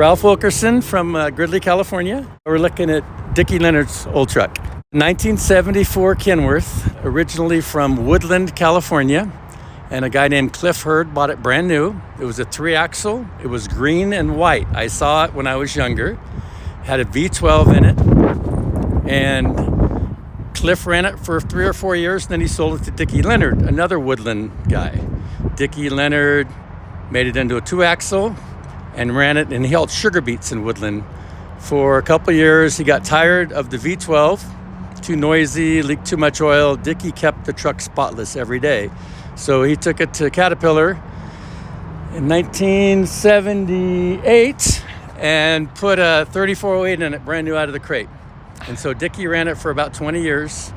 Ralph Wilkerson from Gridley, California. We're looking at Dickie Leonard's old truck. 1974 Kenworth, originally from Woodland, California. And a guy named Cliff Hurd bought it brand new. It was a 3-axle. It was green and white. I saw it when I was younger. It had a V12 in it. And Cliff ran it for 3 or 4 years, and then he sold it to Dickie Leonard, another Woodland guy. Dickie Leonard made it into a 2-axle and ran it, and he held sugar beets in Woodland for a couple years. He got tired of the V12, too noisy, leaked too much oil. Dickie kept the truck spotless every day. So he took it to Caterpillar in 1978 and put a 3408 in it, brand new out of the crate. And so Dickie ran it for about 20 years,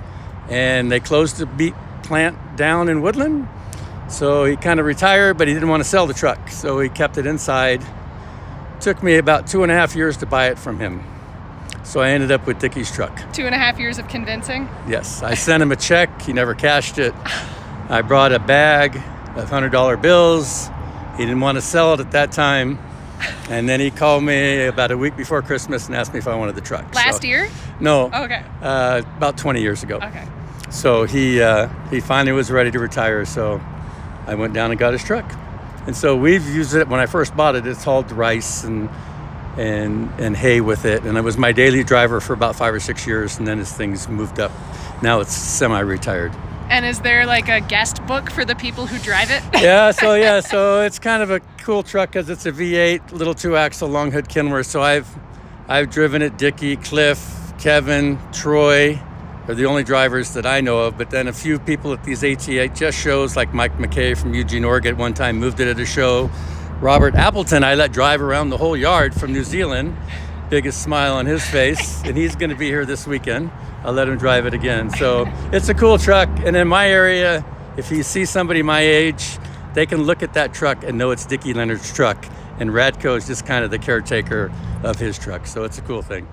and they closed the beet plant down in Woodland. So he kind of retired, but he didn't want to sell the truck. So he kept it inside. Took me about 2.5 years to buy it from him. So I ended up with Dickie's truck. 2.5 years of convincing? Yes, I sent him a check. He never cashed it. I brought a bag of $100 bills. He didn't want to sell it at that time. And then he called me about a week before Christmas and asked me if I wanted the truck. Last year? No. Oh, okay. About 20 years ago. Okay. So he finally was ready to retire. So I went down and got his truck. And so we've used it. When I first bought it, it's hauled rice and hay with it. And it was my daily driver for about 5 or 6 years. And then as things moved up, now it's semi-retired. And is there like a guest book for the people who drive it? So it's kind of a cool truck because it's a V8, little 2-axle, long hood Kenworth. So I've driven it. Dickie, Cliff, Kevin, Troy are the only drivers that I know of. But then a few people at these ATHS shows, like Mike McKay from Eugene, Oregon, at one time moved it at a show. Robert Appleton, I let drive around the whole yard from New Zealand. Biggest smile on his face, and he's going to be here this weekend. I'll let him drive it again. So it's a cool truck. And in my area, if you see somebody my age, they can look at that truck and know it's Dickie Leonard's truck. And Radco is just kind of the caretaker of his truck. So it's a cool thing.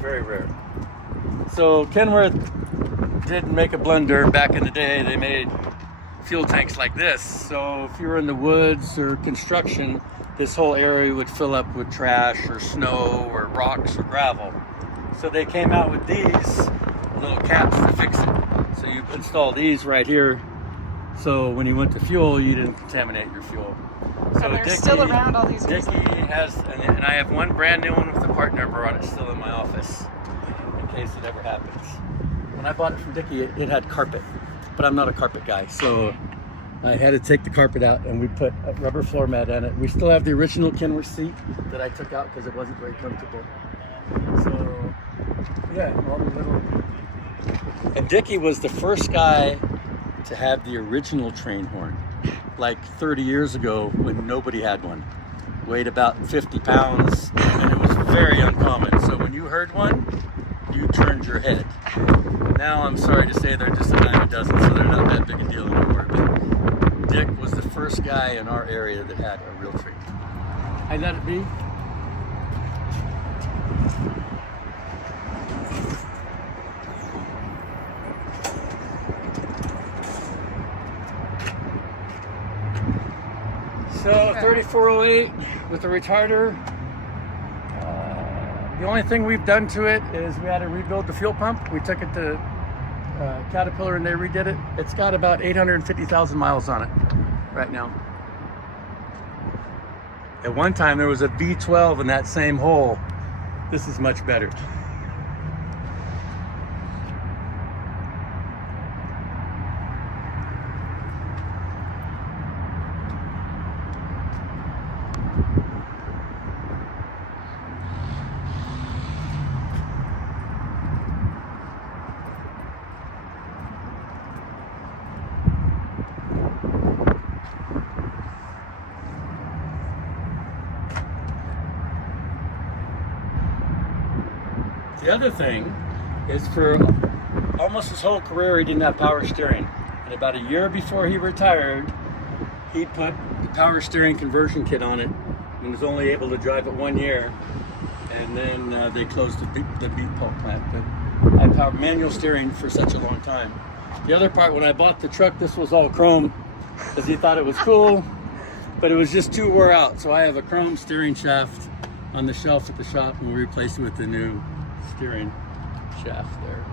Very rare. So Kenworth didn't make a blunder. Back in the day, they made fuel tanks like this. So if you were in the woods or construction, this whole area would fill up with trash or snow or rocks or gravel. So they came out with these little caps to fix it. So you install these right here. So when you went to fuel, you didn't contaminate your fuel. So they're still around all these years. Dickie has, and I have one brand new one with the part number on it still in my office, in case it ever happens. When I bought it from Dickie, it had carpet, but I'm not a carpet guy, so I had to take the carpet out and we put a rubber floor mat on it. We still have the original Kenworth seat that I took out because it wasn't very comfortable. So, yeah, all the little... And Dickie was the first guy to have the original train horn. Like 30 years ago when nobody had one. Weighed about 50 pounds and it was very uncommon. So when you heard one, you turned your head. Now I'm sorry to say they're just a dime a dozen, so they're not that big a deal anymore. But Dick was the first guy in our area that had a real train. I let it be. So 3408 with the retarder. The only thing we've done to it is we had to rebuild the fuel pump. We took it to Caterpillar and they redid it. It's got about 850,000 miles on it right now. At one time there was a V12 in that same hole. This is much better. The other thing is for almost his whole career he didn't have power steering. And about a year before he retired, he put the power steering conversion kit on it and was only able to drive it 1 year. And then they closed the beet pulp plant. But I powered manual steering for such a long time. The other part, when I bought the truck, this was all chrome because he thought it was cool, but it was just too wore out. So I have a chrome steering shaft on the shelf at the shop, and we replaced it with the new steering shaft there.